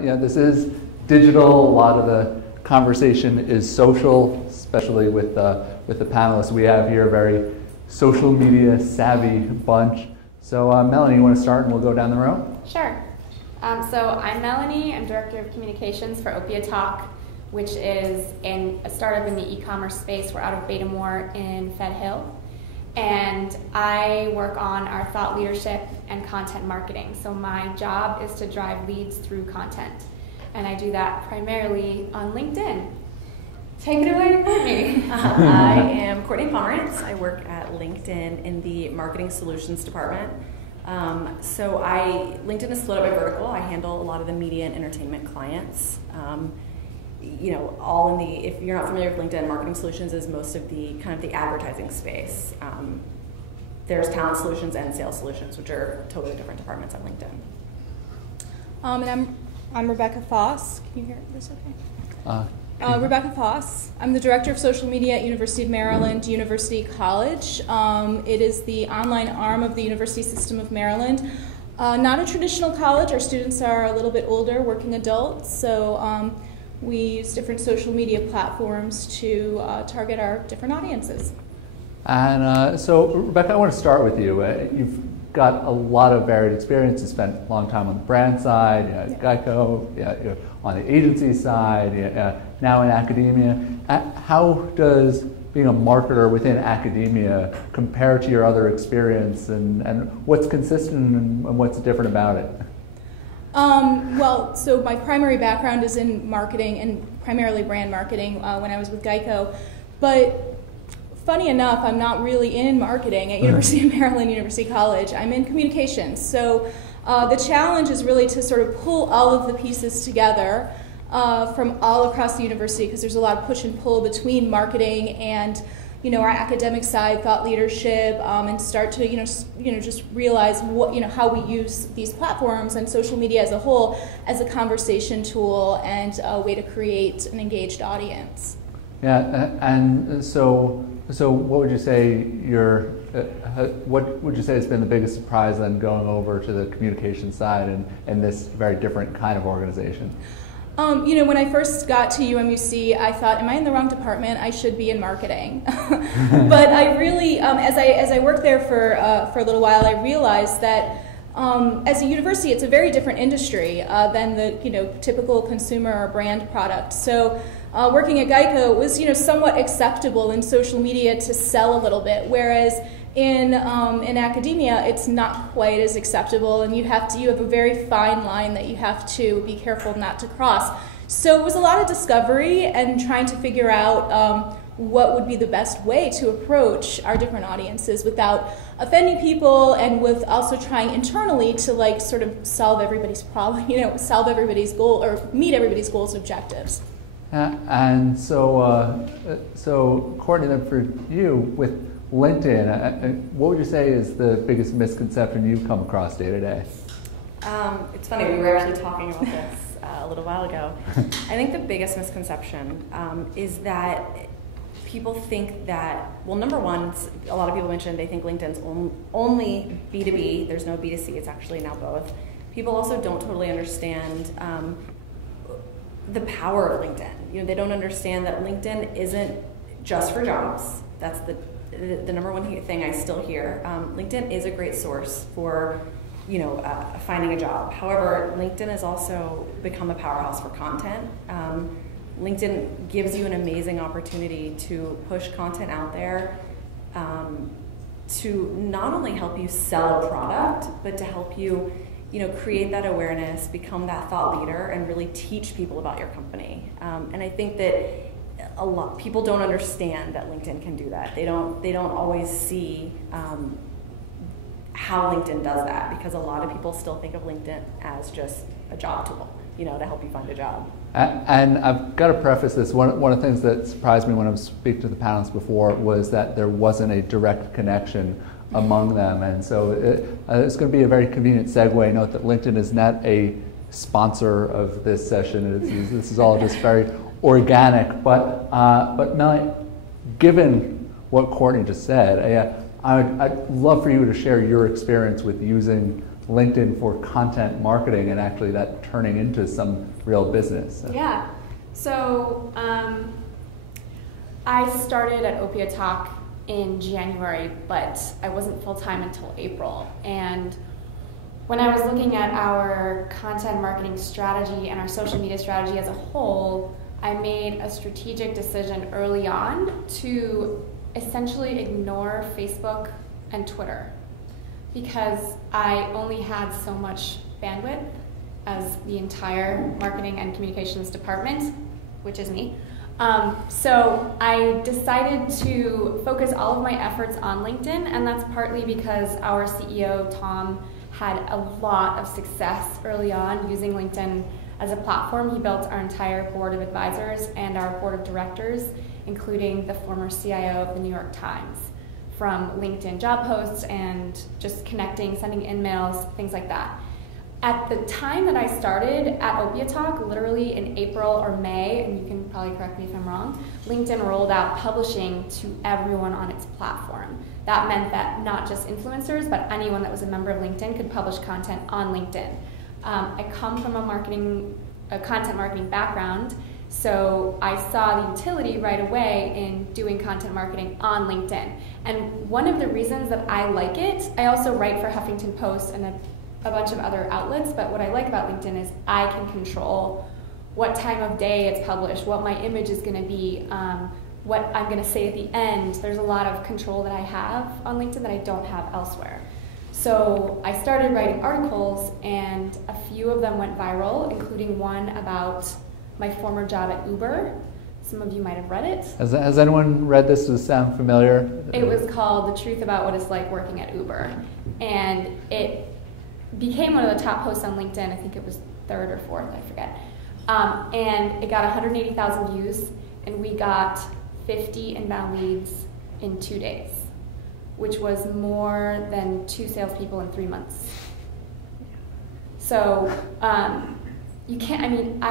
Yeah, this is digital. A lot of the conversation is social, especially with the panelists we have here. A very social media savvy bunch. So Melanie, you want to start and we'll go down the row? Sure. So I'm Melanie. I'm Director of Communications for Opia Talk, which is a startup in the e-commerce space. We're out of Baltimore in Fed Hill. And I work on our thought leadership and content marketing. So my job is to drive leads through content. And I do that primarily on LinkedIn. Take it away, Courtney. I am Courtney Barnes. I work at LinkedIn in the marketing solutions department. LinkedIn is split up by vertical. I handle a lot of the media and entertainment clients. If you're not familiar with LinkedIn, marketing solutions is most of the kind of the advertising space. There's talent solutions and sales solutions, which are totally different departments on LinkedIn. And I'm Rebecca Foss. Can you hear this okay? Rebecca Foss. I'm the Director of Social Media at University of Maryland University College. It is the online arm of the University System of Maryland. Not a traditional college. Our students are a little bit older, working adults, so we use different social media platforms to target our different audiences. And so, Rebecca, I want to start with you. You've got a lot of varied experience. You spent a long time on the brand side, at Geico, you're on the agency side, now in academia. How does being a marketer within academia compare to your other experience, and what's consistent and what's different about it? So my primary background is in marketing and primarily brand marketing when I was with Geico, but funny enough, I'm not really in marketing at University of Maryland University College. I'm in communications. So the challenge is really to sort of pull all of the pieces together from all across the university, because there's a lot of push and pull between marketing and our academic side, thought leadership, and start to just realize how we use these platforms and social media as a whole as a conversation tool and a way to create an engaged audience. Yeah, and so what would you say has been the biggest surprise then going over to the communication side and this very different kind of organization? When I first got to UMUC, I thought, am I in the wrong department? I should be in marketing. But I really, as I worked there for a little while, I realized that as a university, it's a very different industry than the typical consumer or brand product. So working at Geico was somewhat acceptable in social media to sell a little bit, whereas in academia, it's not quite as acceptable, and you have a very fine line that you have to be careful not to cross. So it was a lot of discovery and trying to figure out what would be the best way to approach our different audiences without offending people, and with also trying internally to sort of solve everybody's problem, solve everybody's goal or meet everybody's goals and objectives. And so Courtney, then for you with LinkedIn, what would you say is the biggest misconception you come across day to day? It's funny, we were actually talking about this a little while ago. I think the biggest misconception is that people think that, well, number one, a lot of people mentioned they think LinkedIn's only B2B, there's no B2C, it's actually now both. People also don't totally understand the power of LinkedIn. They don't understand that LinkedIn isn't just for jobs. That's the number one thing I still hear. LinkedIn is a great source for finding a job. However, LinkedIn has also become a powerhouse for content. LinkedIn gives you an amazing opportunity to push content out there to not only help you sell a product, but to help you create that awareness, become that thought leader, and really teach people about your company. And I think that a lot people don't understand that LinkedIn can do that. They don't always see how LinkedIn does that, because a lot of people still think of LinkedIn as just a job tool, to help you find a job. And I've got to preface this. One of the things that surprised me when I was speaking to the panelists before was that there wasn't a direct connection among them. And so it's going to be a very convenient segue. Note that LinkedIn is not a sponsor of this session. This is all just very organic. But Melanie, given what Courtney just said, I'd love for you to share your experience with using LinkedIn for content marketing and actually that turning into some real business. Yeah. So I started at Opia Talk in January, but I wasn't full-time until April. And when I was looking at our content marketing strategy and our social media strategy as a whole, I made a strategic decision early on to essentially ignore Facebook and Twitter because I only had so much bandwidth as the entire marketing and communications department, which is me. So I decided to focus all of my efforts on LinkedIn, and that's partly because our CEO, Tom, had a lot of success early on using LinkedIn as a platform. He built our entire board of advisors and our board of directors, including the former CIO of the New York Times, from LinkedIn job posts and just connecting, sending emails, things like that. At the time that I started at Opia Talk, literally in April or May, and you can probably correct me if I'm wrong, LinkedIn rolled out publishing to everyone on its platform. That meant that not just influencers, but anyone that was a member of LinkedIn could publish content on LinkedIn. I come from a content marketing background, so I saw the utility right away in doing content marketing on LinkedIn. And one of the reasons that I like it, I also write for Huffington Post and a bunch of other outlets, but what I like about LinkedIn is I can control what time of day it's published, what my image is going to be, what I'm going to say at the end. There's a lot of control that I have on LinkedIn that I don't have elsewhere. So I started writing articles, and a few of them went viral, including one about my former job at Uber. Some of you might have read it. Has anyone read this? Does it sound familiar? It was called The Truth About What It's Like Working at Uber. And it became one of the top posts on LinkedIn. I think it was third or fourth, I forget. And it got 180,000 views, and we got 50 inbound leads in 2 days, which was more than 2 salespeople in 3 months. So you can't, I mean,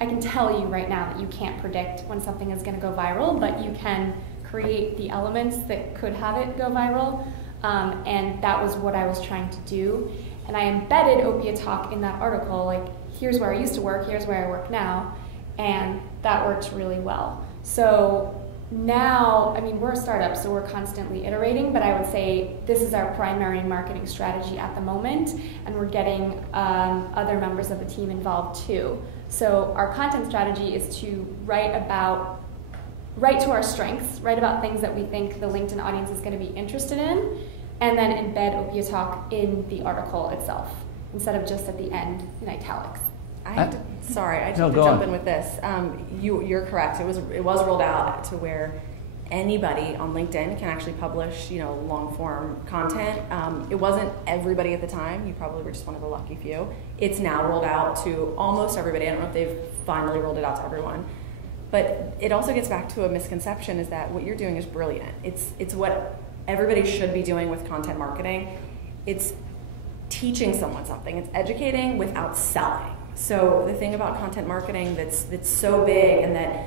I can tell you right now that you can't predict when something is going to go viral, but you can create the elements that could have it go viral. And that was what I was trying to do. And I embedded Opia Talk in that article, like, here's where I used to work, here's where I work now, and that worked really well. So now, I mean, we're a startup, so we're constantly iterating, but I would say this is our primary marketing strategy at the moment, and we're getting other members of the team involved too. So our content strategy is to write to our strengths, write about things that we think the LinkedIn audience is going to be interested in, and then embed Opia Talk in the article itself, instead of just at the end in italics. I have to jump in with this. You're correct. It was rolled out to where anybody on LinkedIn can actually publish, long form content. It wasn't everybody at the time. You probably were just one of the lucky few. It's now rolled out to almost everybody. I don't know if they've finally rolled it out to everyone. But it also gets back to a misconception, is that what you're doing is brilliant. It's what everybody should be doing with content marketing. It's teaching someone something. It's educating without selling. So the thing about content marketing that's so big, and that,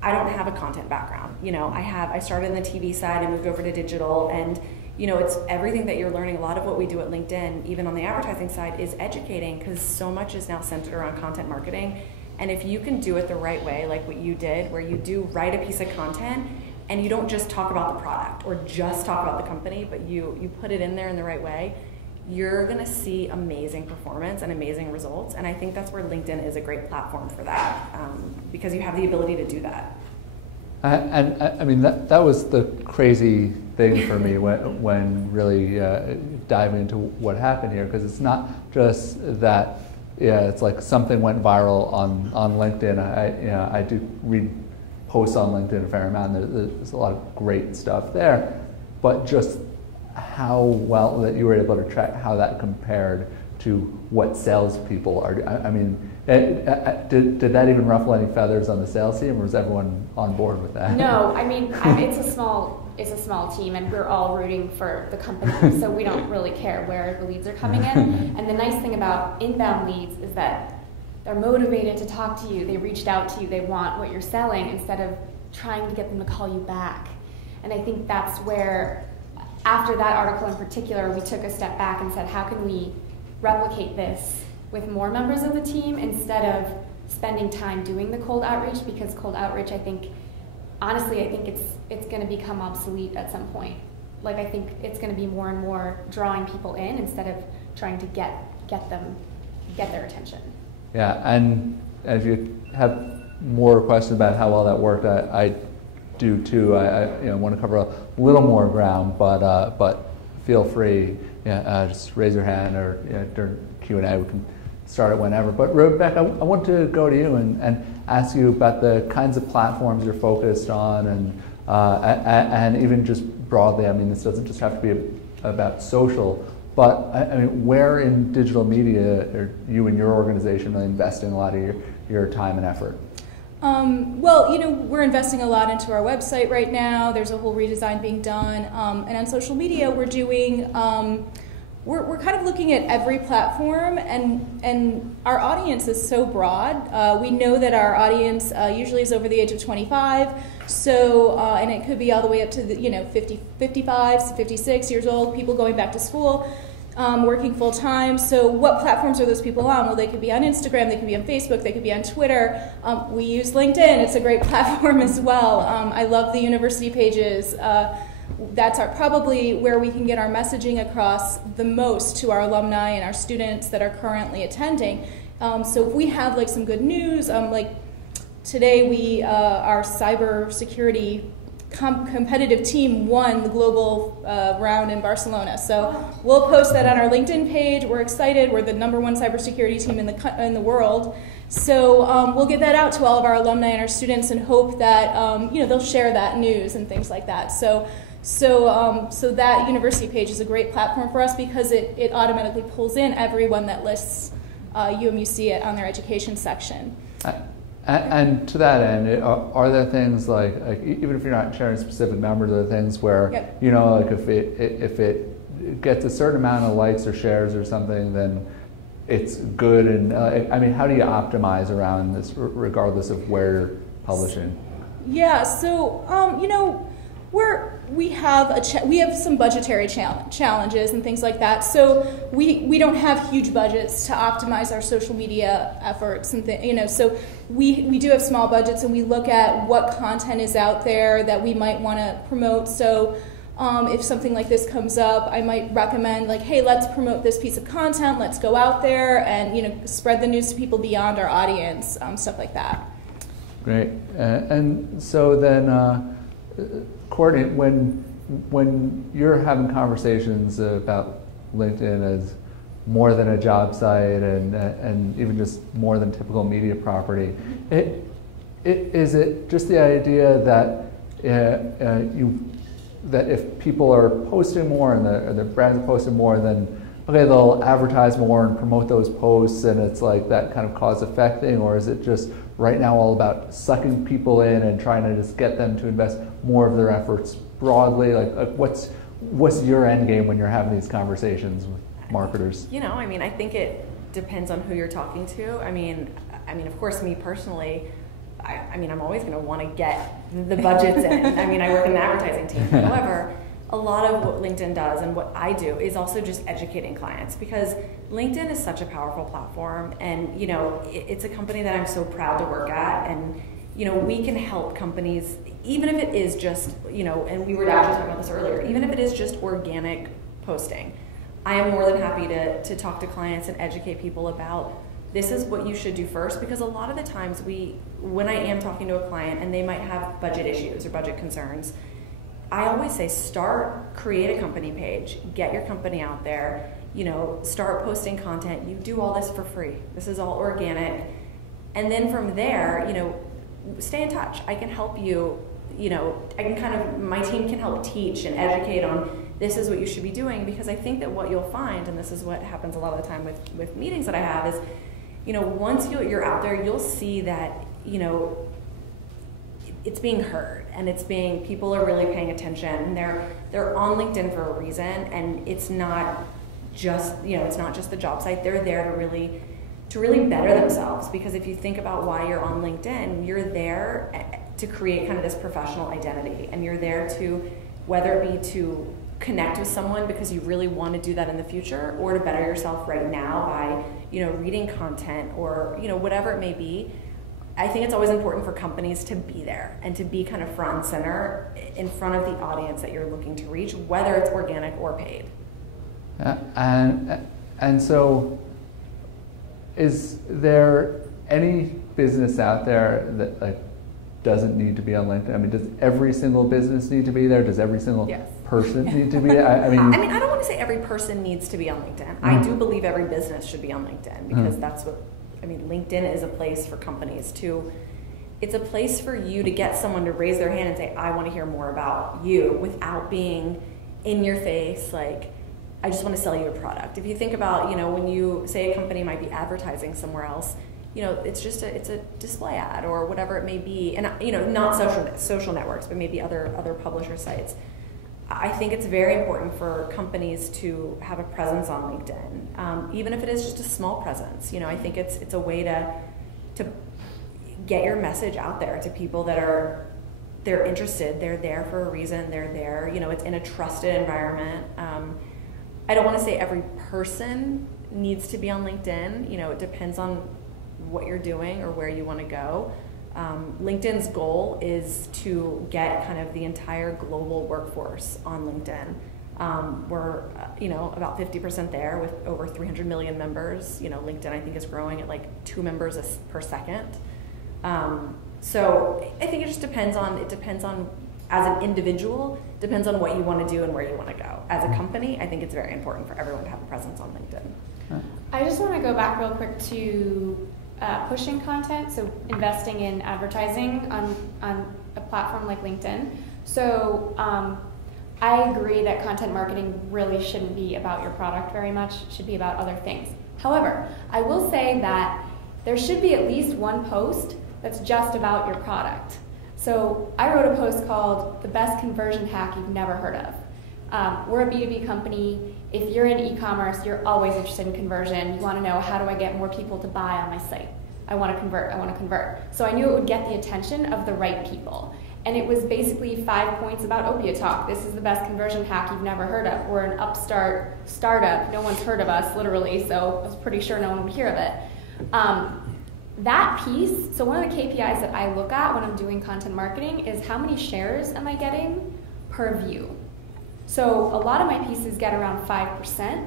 I don't have a content background. I started in the TV side and moved over to digital, and it's everything that you're learning. A lot of what we do at LinkedIn, even on the advertising side, is educating, because so much is now centered around content marketing. And if you can do it the right way, like what you did, where you do write a piece of content and you don't just talk about the product or just talk about the company, but you put it in there in the right way, you're going to see amazing performance and amazing results. And I think that's where LinkedIn is a great platform for that, because you have the ability to do that. And I mean, that was the crazy thing for me when really diving into what happened here, because it's not just that, it's like something went viral on LinkedIn. I do read posts on LinkedIn a fair amount. There's a lot of great stuff there, but just how well that you were able to track how that compared to what salespeople are. I mean, did that even ruffle any feathers on the sales team, or was everyone on board with that? No, I mean, it's a small team, and we're all rooting for the company, so we don't really care where the leads are coming in. And the nice thing about inbound leads is that they're motivated to talk to you. They reached out to you. They want what you're selling, instead of trying to get them to call you back. And I think that's where after that article in particular, we took a step back and said, how can we replicate this with more members of the team instead of spending time doing the cold outreach? Because cold outreach, honestly, I think it's going to become obsolete at some point. Like, I think it's going to be more and more drawing people in instead of trying to get their attention. Yeah, and if you have more questions about how well that worked, I do too. I want to cover a little more ground, but feel free. Just raise your hand, or during Q&A we can start it whenever. But Rebecca, I want to go to you and ask you about the kinds of platforms you're focused on, and even just broadly. I mean, this doesn't just have to be about social, but I mean, where in digital media are you and your organization really investing a lot of your time and effort? Well, we're investing a lot into our website right now. There's a whole redesign being done, and on social media, we're doing. We're kind of looking at every platform, and our audience is so broad. We know that our audience usually is over the age of 25, so and it could be all the way up to the 55, 56 years old, people going back to school, working full time. So what platforms are those people on? Well, they could be on Instagram, they could be on Facebook, they could be on Twitter. We use LinkedIn. It's a great platform as well. I love the university pages. That's probably where we can get our messaging across the most to our alumni and our students that are currently attending. So if we have like some good news, like today our cybersecurity competitive team won the global round in Barcelona. So we'll post that on our LinkedIn page. We're excited. We're the #1 cybersecurity team in the world. So we'll get that out to all of our alumni and our students, and hope that they'll share that news and things like that. So that university page is a great platform for us because it automatically pulls in everyone that lists UMUC on their education section. And to that end, are there things like even if you're not sharing specific numbers, are there things where Yep. like if it gets a certain amount of likes or shares or something, then it's good? And I mean, how do you optimize around this, regardless of where you're publishing? Yeah, so we have some budgetary challenges and things like that. So we don't have huge budgets to optimize our social media efforts and so we do have small budgets, and we look at what content is out there that we might want to promote. So if something like this comes up, I might recommend like, hey, let's promote this piece of content. Let's go out there and spread the news to people beyond our audience, stuff like that. Great. And so then, Courtney, when you're having conversations about LinkedIn as more than a job site and even just more than typical media property, is it just the idea that that if people are posting more and the brands are posting more, then okay, they'll advertise more and promote those posts, and it's like that kind of cause effect thing? Or is it just right now all about sucking people in and trying to just get them to invest more of their efforts broadly? Like what's your end game when you're having these conversations with marketers? I think it depends on who you're talking to. I mean, of course, me personally, I'm always going to want to get the budgets in. I work in the advertising team. However, a lot of what LinkedIn does and what I do is also just educating clients, because LinkedIn is such a powerful platform, and it's a company that I'm so proud to work at, and we can help companies, even if it is just and we were actually talking about this earlier, even if it is just organic posting. I am more than happy to talk to clients and educate people about this is what you should do first, because a lot of the times when I am talking to a client and they might have budget issues or budget concerns, I always say create a company page, get your company out there, start posting content. You do all this for free. This is all organic. And then from there, stay in touch. I can help you, my team can help teach and educate on this is what you should be doing, because I think that what you'll find, and this is what happens a lot of the time with meetings that I have, is, once you're out there, you'll see that, it's being heard, and people are really paying attention, and they're on LinkedIn for a reason, and it's not just, it's not just the job site. They're there to really better themselves, because if you think about why you're on LinkedIn, you're there to create kind of this professional identity, and you're there to, whether it be to connect with someone because you really want to do that in the future, or to better yourself right now by, reading content or, whatever it may be, I think it's always important for companies to be there and to be kind of front and center in front of the audience that you're looking to reach, whether it's organic or paid. And so, is there any business out there that doesn't need to be on LinkedIn? I mean, does every single business need to be there? Does every single person need to be there? I mean, I don't want to say every person needs to be on LinkedIn. I do believe every business should be on LinkedIn because that's what, LinkedIn is a place for companies to, it's a place for you to get someone to raise their hand and say, I want to hear more about you, without being in your face, like, I just want to sell you a product. If you think about, when you say a company might be advertising somewhere else, it's a display ad or whatever it may be, and not social networks, but maybe other publisher sites. I think it's very important for companies to have a presence on LinkedIn, even if it is just a small presence. I think it's a way to get your message out there to people that they're interested, they're there for a reason, they're there. It's in a trusted environment. I don't want to say every person needs to be on LinkedIn. It depends on what you're doing or where you want to go. LinkedIn's goal is to get kind of the entire global workforce on LinkedIn. We're, about 50% there with over 300 million members. LinkedIn, I think, is growing at like 2 members per second. So I think it just depends on, as an individual, depends on what you want to do and where you want to go. As a company, I think it's very important for everyone to have a presence on LinkedIn. I just want to go back real quick to pushing content, so investing in advertising on a platform like LinkedIn. So I agree that content marketing really shouldn't be about your product very much, it should be about other things. However, I will say that there should be at least one post that's just about your product. So I wrote a post called "The Best Conversion Hack You've Never Heard of." We're a B2B company. If you're in e-commerce, you're always interested in conversion. You want to know, how do I get more people to buy on my site? I want to convert. So I knew it would get the attention of the right people. And it was basically 5 points about Opia Talk. This is the best conversion hack you've never heard of. We're an upstart startup. No one's heard of us, literally, so I was pretty sure no one would hear of it. That piece, so one of the KPIs that I look at when I'm doing content marketing is how many shares am I getting per view. So a lot of my pieces get around 5%,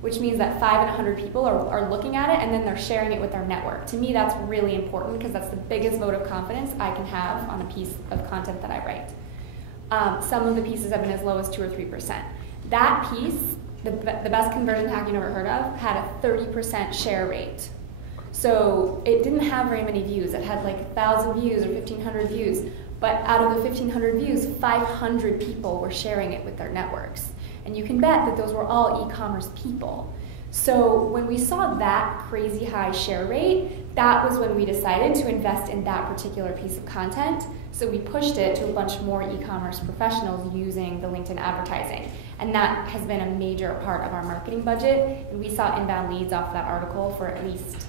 which means that 5 in 100 people are looking at it and then they're sharing it with their network. To me, that's really important because that's the biggest vote of confidence I can have on a piece of content that I write. Some of the pieces have been as low as 2 or 3%. That piece, the best conversion hack you never heard of, had a 30% share rate. So it didn't have very many views. It had like 1,000 views or 1,500 views. But out of the 1,500 views, 500 people were sharing it with their networks. And you can bet that those were all e-commerce people. So when we saw that crazy high share rate, that was when we decided to invest in that particular piece of content. So we pushed it to a bunch more e-commerce professionals using the LinkedIn advertising. And that has been a major part of our marketing budget. And we saw inbound leads off that article for at least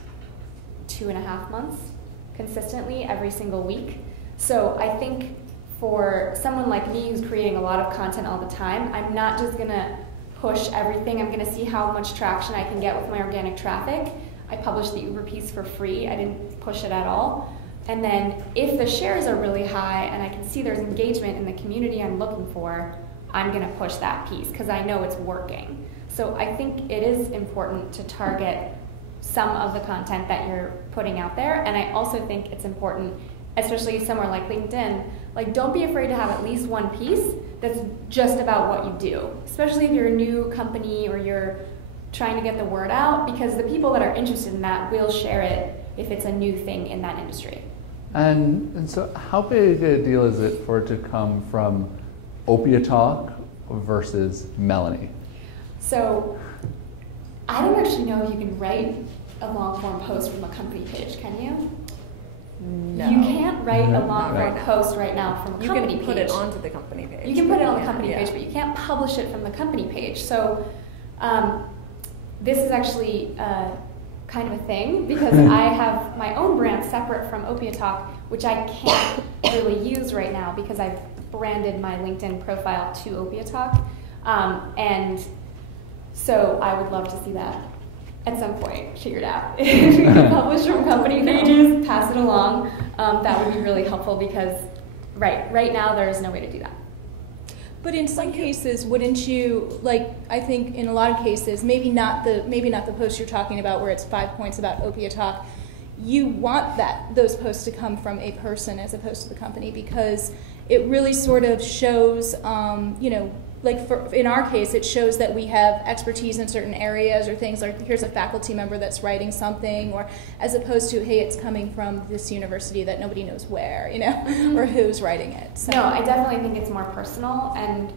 2.5 months consistently every single week. So I think for someone like me who's creating a lot of content all the time, I'm not just gonna push everything. I'm gonna see how much traction I can get with my organic traffic. I published the Uber piece for free. I didn't push it at all. And then if the shares are really high and I can see there's engagement in the community I'm looking for, I'm gonna push that piece because I know it's working. So I think it is important to target some of the content that you're putting out there. And I also think it's important, especially somewhere like LinkedIn, like don't be afraid to have at least one piece that's just about what you do, especially if you're a new company or you're trying to get the word out, because the people that are interested in that will share it if it's a new thing in that industry. And so how big a deal is it for it to come from Opia Talk versus Melanie? So I don't actually know if you can write a long form post from a company page, can you? No. You can't write a long form post right now from a company page. You can put it onto the company page. You can put it on the company page, but you can't publish it from the company page. So this is actually kind of a thing because I have my own brand separate from Opia Talk, which I can't really use right now because I've branded my LinkedIn profile to Opia Talk. And so I would love to see that at some point figured out. If we could publish from company pages, pass it along, that would be really helpful because right now there is no way to do that. But in some cases, wouldn't you, like, I think in a lot of cases, maybe not the post you're talking about where it's 5 points about Opia Talk, you want those posts to come from a person as opposed to the company, because it really sort of shows, like in our case, it shows that we have expertise in certain areas or things like here's a faculty member that's writing something, or as opposed to, hey, it's coming from this university that nobody knows where, or who's writing it. So. No, I definitely think it's more personal, and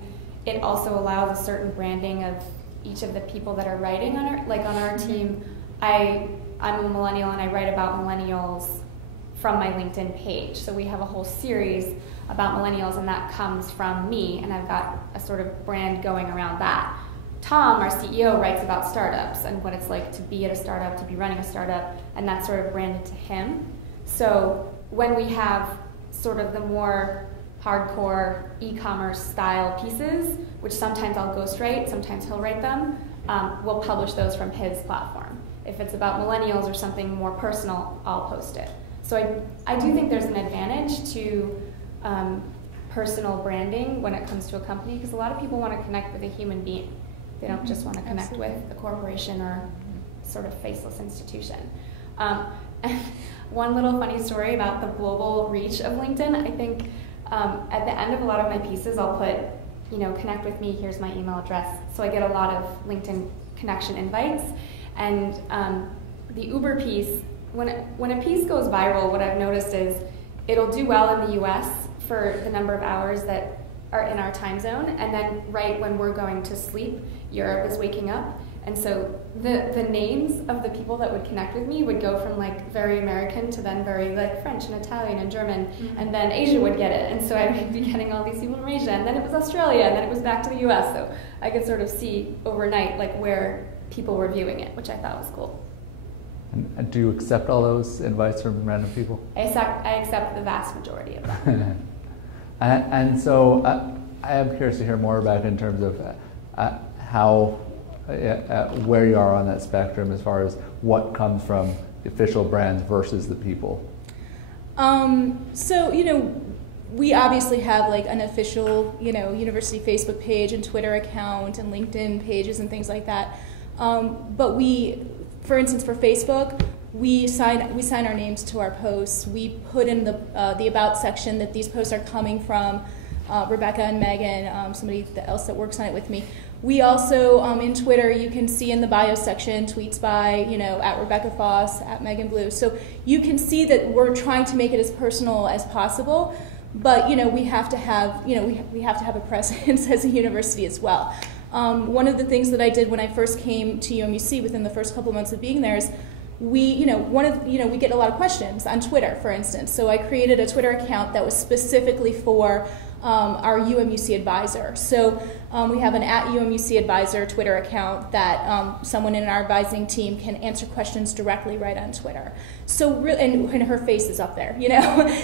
it also allows a certain branding of each of the people that are writing on our team. I'm a millennial and I write about millennials from my LinkedIn page. So we have a whole series about millennials, and that comes from me, and I've got a sort of brand going around that. Tom, our CEO, writes about startups and what it's like to be at a startup, to be running a startup, and that's sort of branded to him. So when we have sort of the more hardcore e-commerce style pieces, which sometimes I'll ghostwrite, sometimes he'll write them, we'll publish those from his platform. If it's about millennials or something more personal, I'll post it. So I do think there's an advantage to personal branding when it comes to a company, because a lot of people want to connect with a human being. They don't just want to connect with a corporation or sort of faceless institution. And one little funny story about the global reach of LinkedIn, I think at the end of a lot of my pieces I'll put, connect with me, here's my email address. So I get a lot of LinkedIn connection invites. And the Uber piece, when a piece goes viral, what I've noticed is it'll do well in the US for the number of hours that are in our time zone, and then right when we're going to sleep, Europe is waking up. And so the names of the people that would connect with me would go from like very American to then very like French and Italian and German, and then Asia would get it. And so I would be getting all these people from Asia, and then it was Australia, and then it was back to the US. So I could sort of see overnight like where people were viewing it, which I thought was cool. And do you accept all those invites from random people? I accept the vast majority of them. and so I am curious to hear more about in terms of how, where you are on that spectrum as far as what comes from the official brands versus the people. So, we obviously have like an official, university Facebook page and Twitter account and LinkedIn pages and things like that. But we, for instance, for Facebook, we sign our names to our posts. We put in the about section that these posts are coming from Rebecca and Megan, somebody else that works on it with me. We also, in Twitter, you can see in the bio section tweets by, at Rebecca Foss, at Megan Blue. So you can see that we're trying to make it as personal as possible. But we have to have, we have to have a presence as a university as well. One of the things that I did when I first came to UMUC within the first couple of months of being there is we get a lot of questions on Twitter, for instance. So I created a Twitter account that was specifically for our UMUC advisor. So we have an @UMUC advisor Twitter account that someone in our advising team can answer questions directly right on Twitter. So and her face is up there,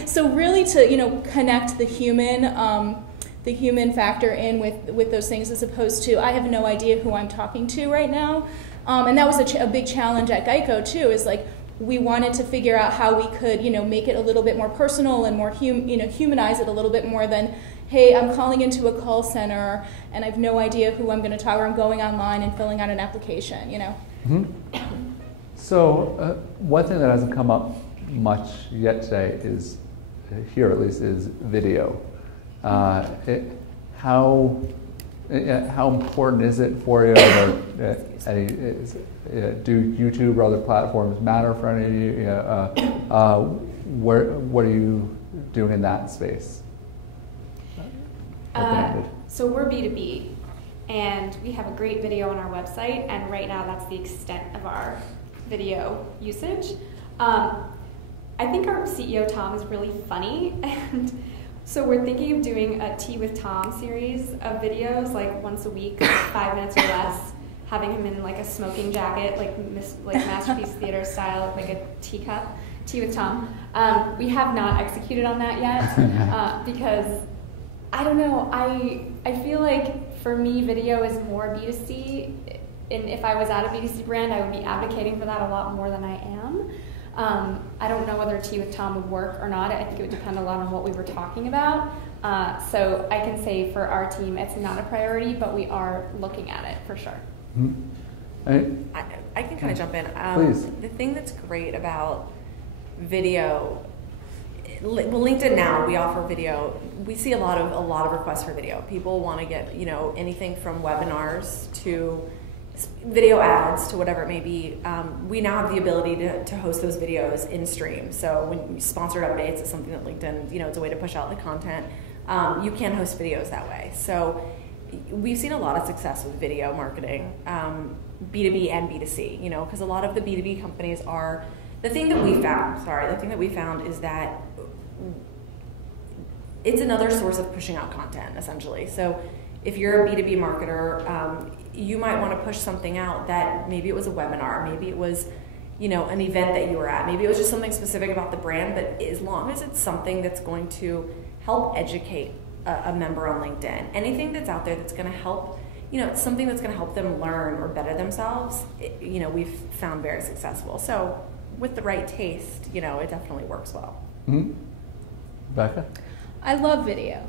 So really to connect the human factor in with those things, as opposed to I have no idea who I'm talking to right now. And that was a big challenge at Geico too, is like we wanted to figure out how we could make it a little bit more personal and more humanize it a little bit more than, hey, I'm calling into a call center and I have no idea who I'm going to talk, or I'm going online and filling out an application, Mm-hmm. So one thing that hasn't come up much yet today is, here at least, is video. How important is it for you? Do YouTube or other platforms matter for any of you? What are you doing in that space? So we're B2B, and we have a great video on our website, and right now that's the extent of our video usage. I think our CEO, Tom, is really funny, and so we're thinking of doing a Tea with Tom series of videos, like once a week, 5 minutes or less, having him in like a smoking jacket, like Masterpiece Theater style, like a teacup, Tea with Tom. We have not executed on that yet because, I don't know, I feel like For me, video is more B2C, and if I was at a B2C brand, I would be advocating for that a lot more than I am. I don't know whether Tea with Tom would work or not. I think it would depend a lot on what we were talking about. So I can say for our team, it's not a priority, but we are looking at it for sure. Mm-hmm. I can kind of jump in. Please. The thing that's great about video, well, LinkedIn now, we offer video. We see a lot of requests for video. People want to get, anything from webinars to video ads to whatever it may be. We now have the ability to host those videos in stream. So when sponsored updates is something that LinkedIn, it's a way to push out the content. You can host videos that way. So we've seen a lot of success with video marketing, B2B and B2C, because a lot of the B2B companies are, the thing that we found is that it's another source of pushing out content, essentially. So if you're a B2B marketer, you might want to push something out that maybe it was a webinar, maybe it was, an event that you were at, maybe it was just something specific about the brand, but as long as it's something that's going to help educate a member on LinkedIn, anything that's out there that's going to help, it's something that's going to help them learn or better themselves, we've found very successful. So with the right taste, it definitely works well. Mm-hmm. Becca? I love video.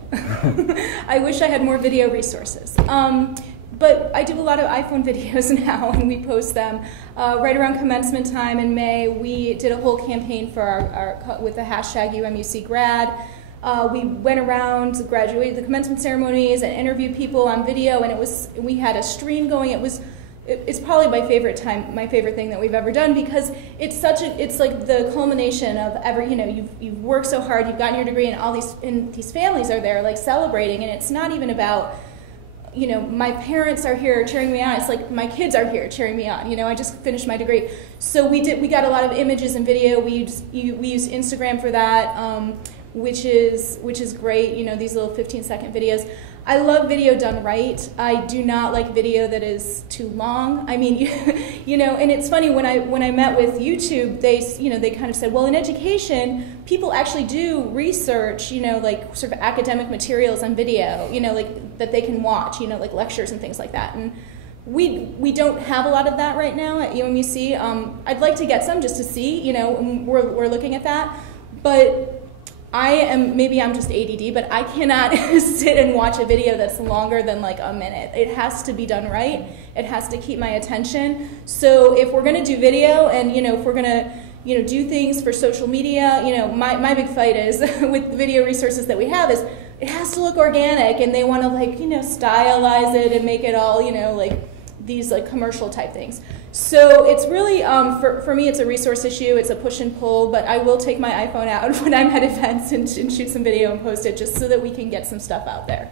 I wish I had more video resources. But I do a lot of iPhone videos now, and we post them. Right around commencement time in May, we did a whole campaign for our with the hashtag UMUCgrad. We went around, graduated the commencement ceremonies, and interviewed people on video, and we had a stream going. It's probably my favorite thing that we've ever done, because it's like the culmination of you've worked so hard, you've gotten your degree, and these families are there like celebrating, and it's not even about, my parents are here cheering me on. It's like my kids are here cheering me on. I just finished my degree. So we got a lot of images and video. We used Instagram for that, which is great. These little 15-second videos. I love video done right. I do not like video that is too long. I mean, and it's funny, when I met with YouTube, they kind of said, well, in education, people actually do research, like sort of academic materials on video, like that they can watch, like lectures and things like that. And we don't have a lot of that right now at UMUC. I'd like to get some just to see, we're looking at that, but maybe I'm just ADD, but I cannot sit and watch a video that's longer than like a minute. It has to be done right. It has to keep my attention. So if we're going to do video, and if we're going to do things for social media, my big fight is with the video resources that we have is it has to look organic, and they want to stylize it and make it all like these like commercial type things. So it's really, for me, it's a resource issue. It's a push and pull, but I will take my iPhone out when I'm at events and shoot some video and post it, just so that we can get some stuff out there.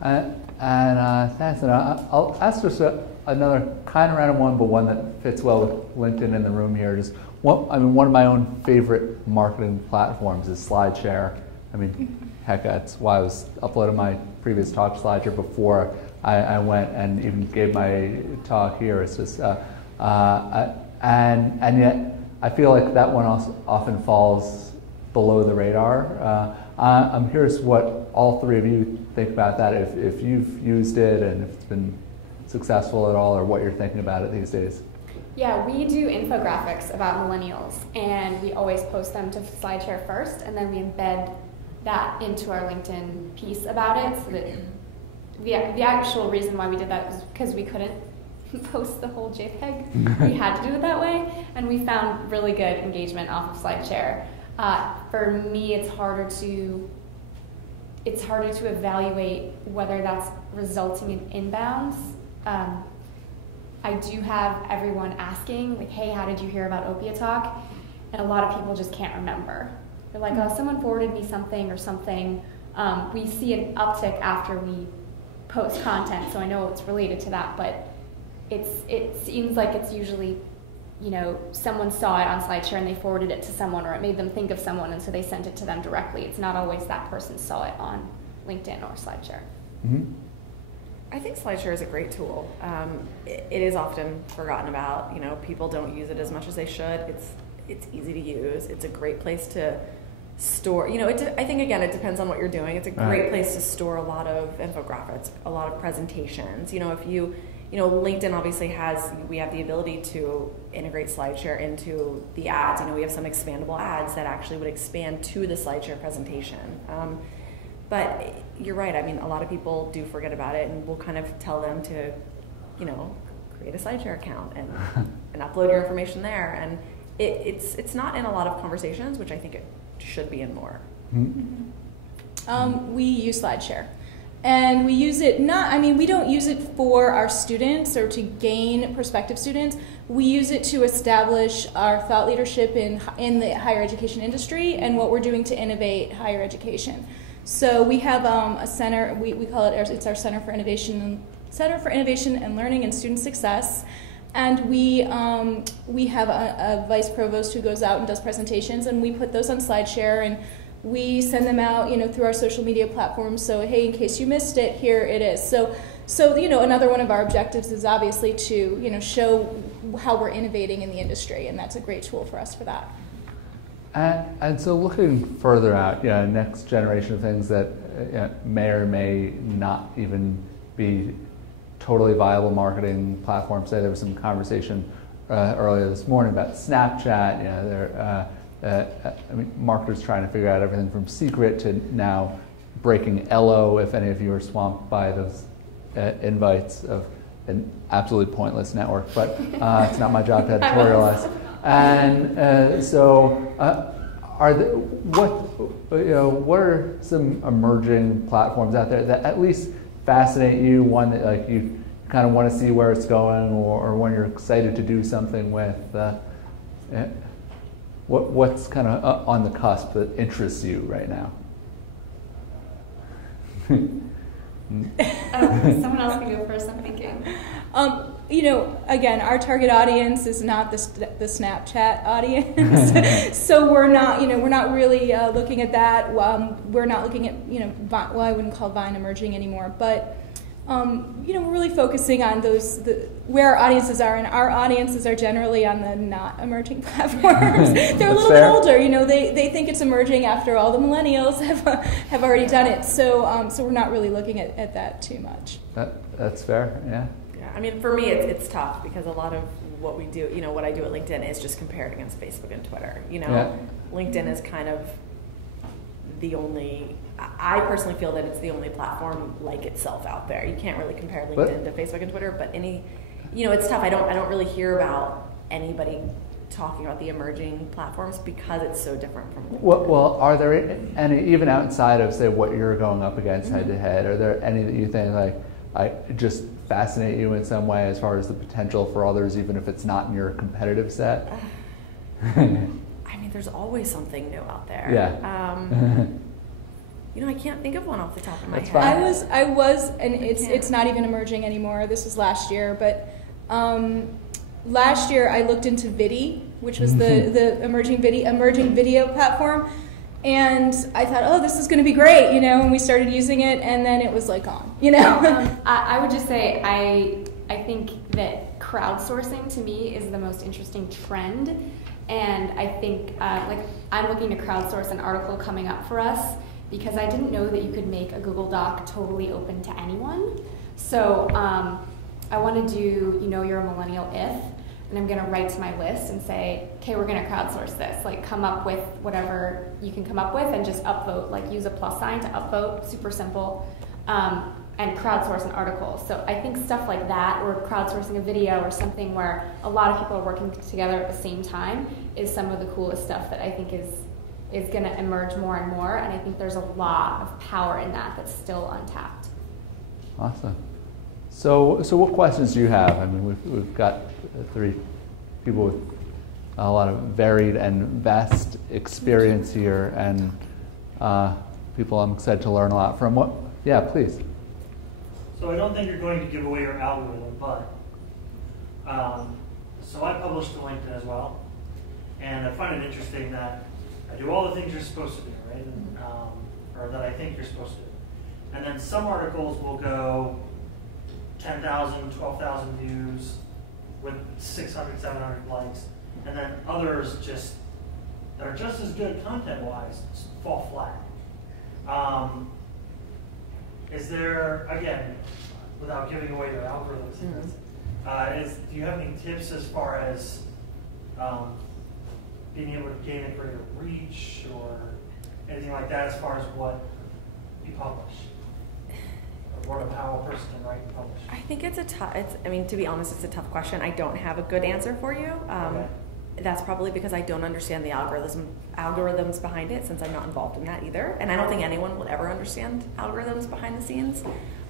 Thanks. And I'll ask just another kind of random one, but one that fits well with LinkedIn in the room here. Just one of my own favorite marketing platforms is SlideShare. Heck, that's why I was uploading my previous talk SlideShare before I went and even gave my talk here. It's just, and yet I feel like that one also often falls below the radar. I'm curious what all three of you think about that, if you've used it and if it's been successful at all, or what you're thinking about it these days. Yeah, we do infographics about millennials, and we always post them to SlideShare first, and then we embed that into our LinkedIn piece about it, so that the actual reason why we did that was because we couldn't post the whole JPEG. We had to do it that way, and we found really good engagement off of SlideShare. For me, it's harder to evaluate whether that's resulting in inbounds. I do have everyone asking, like, hey, how did you hear about Opia Talk? And a lot of people just can't remember. They're like, oh, someone forwarded me something or something. We see an uptick after we post content, so I know it's related to that, but it seems like it's usually, someone saw it on SlideShare and they forwarded it to someone, or it made them think of someone, and so they sent it to them directly. It's not always that person saw it on LinkedIn or SlideShare. Mm-hmm. I think SlideShare is a great tool. It is often forgotten about. People don't use it as much as they should. It's easy to use. It's a great place to store, I think again, it depends on what you're doing. It's a great place to store a lot of infographics, a lot of presentations. If you, LinkedIn obviously we have the ability to integrate SlideShare into the ads. We have some expandable ads that actually would expand to the SlideShare presentation. But you're right. A lot of people do forget about it, and we'll kind of tell them to, create a SlideShare account and upload your information there. And it's not in a lot of conversations, which I think it should be in more. We use SlideShare. And we use it we don't use it for our students or to gain prospective students. We use it to establish our thought leadership in the higher education industry and what we're doing to innovate higher education. So we have a center, we call it's our Center for Innovation and Learning and Student Success. And we have a vice provost who goes out and does presentations, and we put those on SlideShare, and we send them out, through our social media platforms. So, hey, in case you missed it, here it is. So another one of our objectives is obviously to, show how we're innovating in the industry, and that's a great tool for us for that. And so looking further out, next generation of things that may or may not even be totally viable marketing platforms. Say there was some conversation earlier this morning about Snapchat. Marketers trying to figure out everything from secret to now breaking LO, if any of you are swamped by those invites of an absolutely pointless network, but it's not my job to editorialize. And what are some emerging platforms out there that at least fascinate you? One that you kind of want to see where it's going, or when you're excited to do something with. What's kind of on the cusp that interests you right now? Someone else can go first, I'm thinking. Again, our target audience is not the Snapchat audience, so we're not really looking at that. We're not looking at, I wouldn't call Vine emerging anymore, but we're really focusing on where our audiences are, and our audiences are generally on the not emerging platforms. They're a little bit older, they think it's emerging after all the millennials have already done it. So we're not really looking at that too much. That's fair, yeah. For me, it's tough because a lot of what we do, what I do at LinkedIn is just compared against Facebook and Twitter. LinkedIn is kind of the only, I personally feel that it's the only platform like itself out there. You can't really compare LinkedIn to Facebook and Twitter, but it's tough. I don't really hear about anybody talking about the emerging platforms because it's so different from LinkedIn. Well, are there any, even outside of, say, what you're going up against head to head, are there any that you think just fascinate you in some way as far as the potential for others, even if it's not in your competitive set? There's always something new out there. Yeah. I can't think of one off the top of my head. I was, and it's not even emerging anymore. This was last year, but last year I looked into Vidi, which was the emerging video platform, and I thought, oh, this is going to be great, and we started using it, and then it was gone, I would just say I think that crowdsourcing to me is the most interesting trend. And I think, I'm looking to crowdsource an article coming up for us because I didn't know that you could make a Google Doc totally open to anyone. So I want to do, you're a millennial if, and I'm going to write to my list and say, okay, we're going to crowdsource this. Come up with whatever you can come up with and just upvote, use a plus sign to upvote, super simple. And crowdsource an article. So I think stuff like that, or crowdsourcing a video or something where a lot of people are working together at the same time, is some of the coolest stuff that I think is going to emerge more and more. And I think there's a lot of power in that that's still untapped. Awesome. So what questions do you have? We've got three people with a lot of varied and vast experience here, and people I'm excited to learn a lot from. Yeah, please. So I don't think you're going to give away your algorithm, but so I publish to LinkedIn as well, and I find it interesting that I do all the things you're supposed to do, right? Or that I think you're supposed to do. And then some articles will go 10,000, 12,000 views with 600, 700 likes, and then others just that are just as good content-wise fall flat. Is there, again, without giving away their algorithms, do you have any tips as far as being able to gain a greater reach or anything like that as far as what you publish? Or what how a person can write and publish? I think I mean, to be honest, it's a tough question. I don't have a good answer for you. Okay. That's probably because I don't understand the algorithms behind it, since I'm not involved in that either. And I don't think anyone will ever understand algorithms behind the scenes.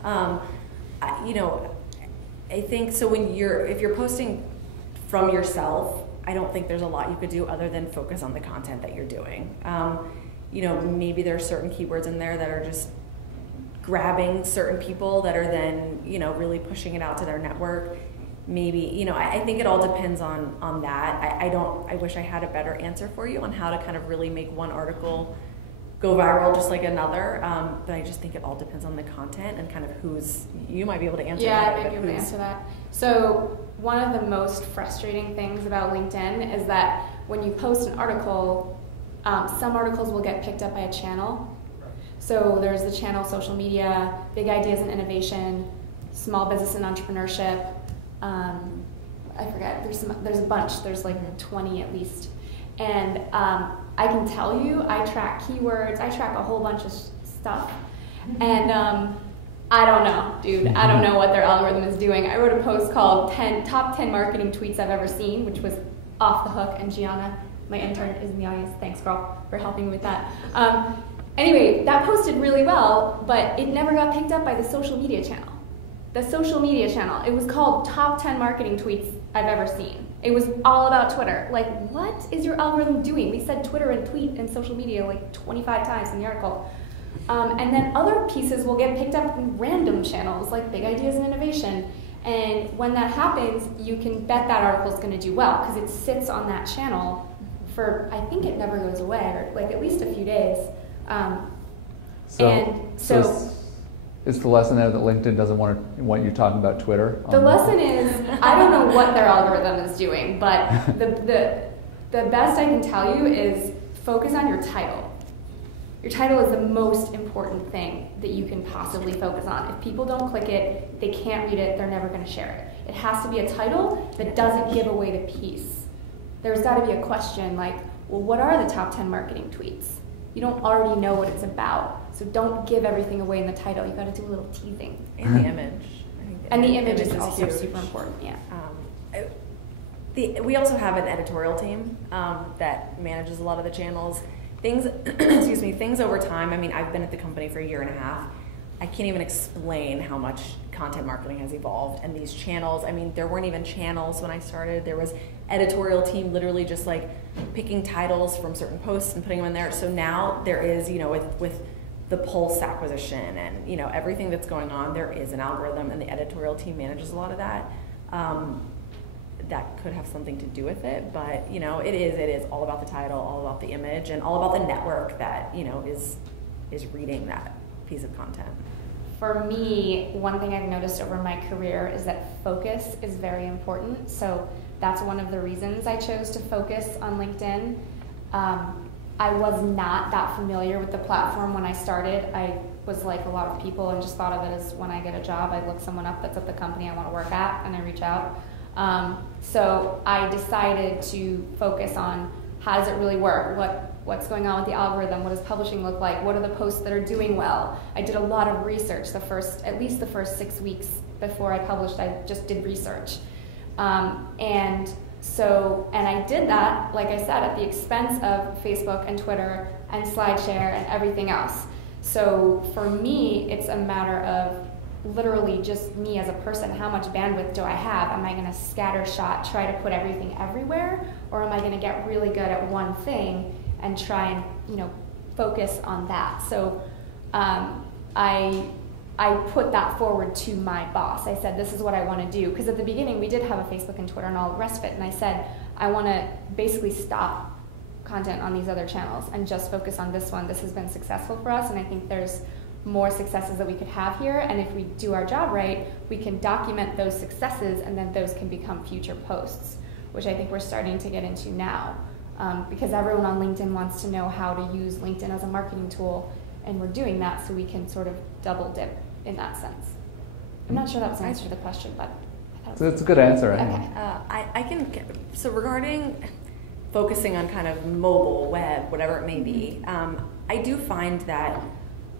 You know, I think so if you're posting from yourself, I don't think there's a lot you could do other than focus on the content that you're doing. You know, maybe there are certain keywords in there that are just grabbing certain people that are then, you know, really pushing it out to their network. Maybe, you know, I think it all depends on that. I wish I had a better answer for you on how to kind of really make one article go viral just like another, but I just think it all depends on the content and kind of you might be able to answer that. Yeah, I might be able to answer that. So one of the most frustrating things about LinkedIn is that when you post an article, some articles will get picked up by a channel. So there's the channel social media, big ideas and innovation, small business and entrepreneurship. I forget, there's a bunch, there's like 20 at least. And I can tell you, I track keywords, I track a whole bunch of stuff. And I don't know, dude, I don't know what their algorithm is doing. I wrote a post called Top 10 Marketing Tweets I've Ever Seen, which was off the hook, and Gianna, my intern, is in the audience. Thanks, girl, for helping me with that. Anyway, that posted really well, but it never got picked up by the social media channel. The social media channel. It was called Top 10 Marketing Tweets I've Ever Seen. It was all about Twitter. Like, what is your algorithm doing? We said Twitter and tweet and social media like 25 times in the article. And then other pieces will get picked up in random channels like Big Ideas and Innovation. And when that happens, you can bet that article is going to do well because it sits on that channel for, I think it never goes away, or like at least a few days. So is the lesson there that LinkedIn doesn't want you talking about Twitter? The lesson is, I don't know what their algorithm is doing, but the best I can tell you is focus on your title. Your title is the most important thing that you can possibly focus on. If people don't click it, they can't read it, they're never going to share it. It has to be a title that doesn't give away the piece. There's got to be a question like, well, what are the top 10 marketing tweets? You don't already know what it's about, so don't give everything away in the title. You got to do a little teasing. And the image. And the image is also super important. Yeah. We also have an editorial team that manages a lot of the channels. Things, excuse me, things over time. I mean, I've been at the company for a year and a half. I can't even explain how much content marketing has evolved. And these channels, I mean, there weren't even channels when I started. There was editorial team literally just like picking titles from certain posts and putting them in there. So now there is, you know, with the Pulse acquisition and, you know, everything that's going on, there is an algorithm and the editorial team manages a lot of that. That could have something to do with it, but, you know, it is all about the title, all about the image, and all about the network that, you know, is reading that piece of content. For me, one thing I've noticed over my career is that focus is very important. So that's one of the reasons I chose to focus on LinkedIn. I was not that familiar with the platform when I started. I was like a lot of people and just thought of it as when I get a job, I look someone up that's at the company I want to work at and I reach out. So I decided to focus on how does it really work? What's going on with the algorithm? What does publishing look like? What are the posts that are doing well? I did a lot of research at least the first 6 weeks before I published. I just did research. And I did that, like I said, at the expense of Facebook and Twitter and SlideShare and everything else. So for me, it's a matter of literally just me as a person. How much bandwidth do I have? Am I going to scattershot, try to put everything everywhere? Or am I going to get really good at one thing and try and, you know, focus on that? So I put that forward to my boss. I said, this is what I want to do. Because at the beginning, we did have a Facebook and Twitter and all the rest of it. And I said, I want to basically stop content on these other channels and just focus on this one. This has been successful for us. And I think there's more successes that we could have here. And if we do our job right, we can document those successes and then those can become future posts, which I think we're starting to get into now. because everyone on LinkedIn wants to know how to use LinkedIn as a marketing tool, and we're doing that so we can sort of double dip in that sense. I'm not sure that was an answer to the question, but I thought So it's a good answer. I think. okay. I can, so regarding focusing on kind of mobile, web, whatever it may be, I do find that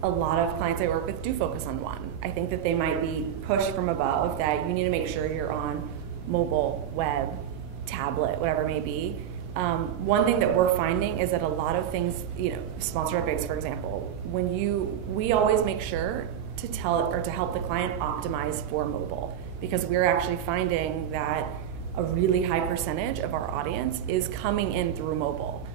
a lot of clients I work with do focus on one. I think that they might be pushed from above that you need to make sure you're on mobile, web, tablet, whatever it may be. One thing that we're finding is that a lot of things, sponsored updates, for example, we always make sure to help the client optimize for mobile, because we're actually finding that a really high percentage of our audience is coming in through mobile.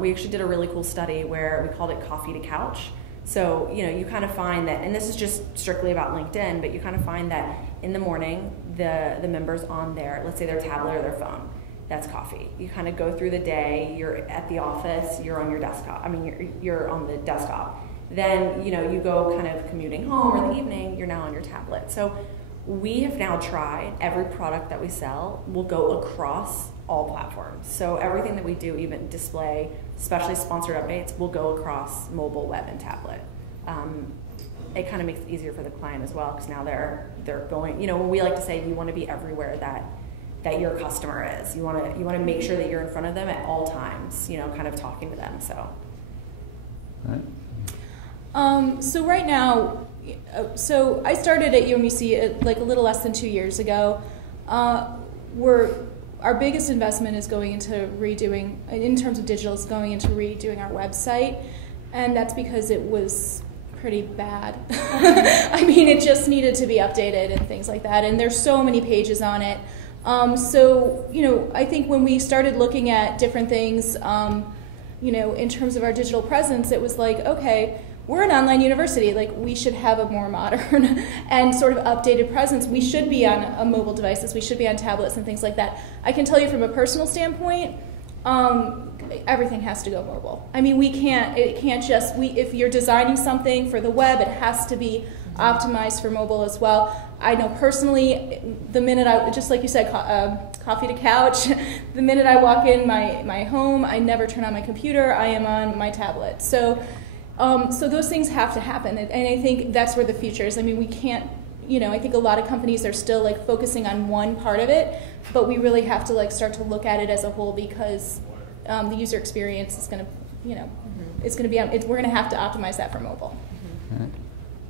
We actually did a really cool study where we called it coffee to couch. So, you kind of find that, and this is just strictly about LinkedIn, but you kind of find that in the morning, the members on their, let's say their tablet or their phone, that's coffee. You kind of go through the day, you're at the office, you're on your desktop. You're on the desktop. Then, you go kind of commuting home or in the evening, you're now on your tablet. So we have now tried every product that we sell will go across all platforms. So everything that we do, even display, especially sponsored updates, will go across mobile, web, and tablet. It kind of makes it easier for the client as well, because now they're going, we like to say you want to be everywhere that your customer is. You want to make sure that you're in front of them at all times, kind of talking to them. So. All right. So right now, so I started at UMUC like a little less than 2 years ago. Our biggest investment is going into redoing, in terms of digital, is going into redoing our website, and that's because it was pretty bad. It just needed to be updated and things like that, and there's so many pages on it. I think when we started looking at different things, in terms of our digital presence, it was like, okay, we're an online university, like we should have a more modern and sort of updated presence. We should be on mobile devices, we should be on tablets and things like that. I can tell you from a personal standpoint, everything has to go mobile. If you're designing something for the web, it has to be optimized for mobile as well. I know personally, the minute just like you said, coffee to couch, the minute I walk in my home, I never turn on my computer, I am on my tablet. So those things have to happen, and I think that's where the future is. We can't, I think a lot of companies are still like focusing on one part of it, but we really have to like start to look at it as a whole, because the user experience is going to, it's going to be, we're going to have to optimize that for mobile. Right.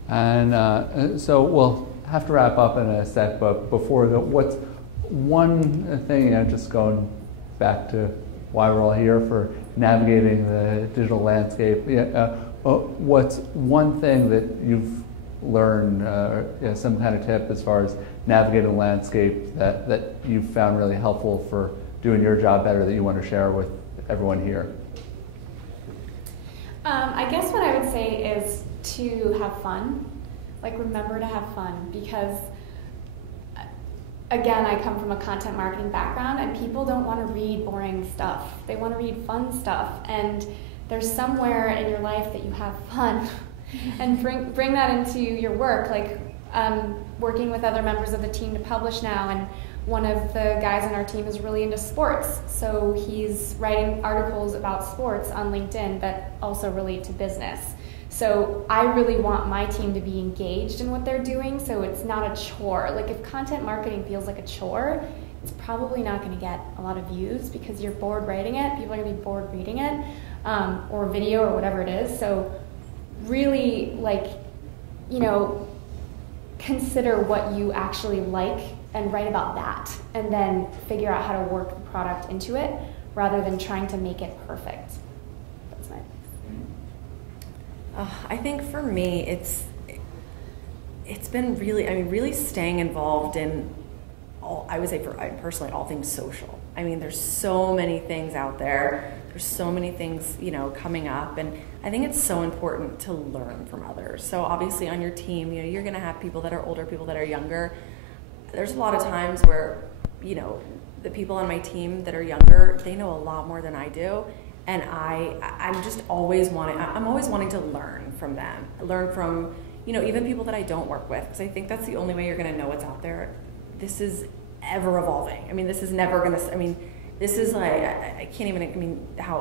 And so we'll have to wrap up in a sec, but before that, what's one thing, just going back to why we're all here, for navigating the digital landscape, what's one thing that you've learned, some kind of tip as far as navigating the landscape that you've found really helpful for doing your job better, that you want to share with everyone here? I guess what I would say is to have fun. Like, remember to have fun, because again, I come from a content marketing background, and people don't want to read boring stuff. They want to read fun stuff, and there's somewhere in your life that you have fun, and bring that into your work. Like, working with other members of the team to publish now, and one of the guys on our team is really into sports, so he's writing articles about sports on LinkedIn that also relate to business. So I really want my team to be engaged in what they're doing, so it's not a chore. Like, if content marketing feels like a chore, it's probably not going to get a lot of views, because you're bored writing it, people are going to be bored reading it, or video or whatever it is. So really, consider what you actually like and write about that, and then figure out how to work the product into it, rather than trying to make it perfect. I think for me, it's been really staying involved in I would say personally, all things social. There's so many things out there. There's so many things, coming up, and I think it's so important to learn from others. So obviously on your team, you're going to have people that are older, people that are younger. There's a lot of times where, the people on my team that are younger, they know a lot more than I do. And I'm always wanting to learn from them, learn from, even people that I don't work with, because I think that's the only way you're going to know what's out there. This is ever evolving. This is never going to, this is like, I can't even,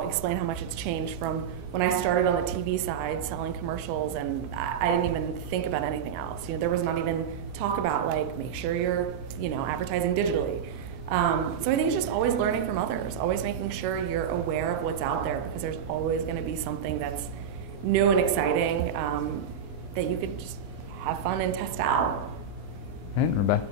explain how much it's changed from when I started on the TV side selling commercials, and I didn't even think about anything else. There was not even talk about like, make sure you're, advertising digitally. So I think it's just always learning from others, always making sure you're aware of what's out there, because there's always going to be something that's new and exciting that you could just have fun and test out. Right, Rebecca?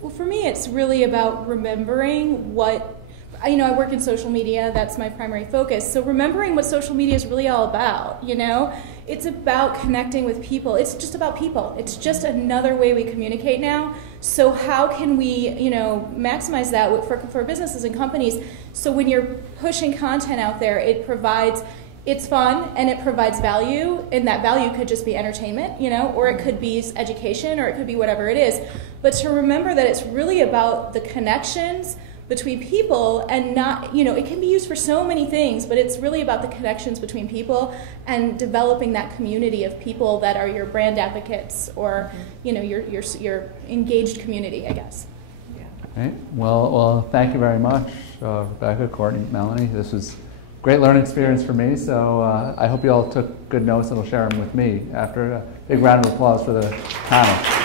Well, for me, it's really about remembering what, I work in social media, that's my primary focus. So remembering what social media is really all about, It's about connecting with people. It's just about people. It's just another way we communicate now. So how can we, maximize that for businesses and companies? So when you're pushing content out there, it's fun and it provides value, and that value could just be entertainment, or it could be education, or it could be whatever it is. But to remember that it's really about the connections between people, and not, it can be used for so many things, but it's really about the connections between people and developing that community of people that are your brand advocates, or, your engaged community, I guess. Yeah. Right. Well, thank you very much, Rebecca, Courtney, Melanie. This was a great learning experience for me, so I hope you all took good notes and will share them with me after. A big round of applause for the panel.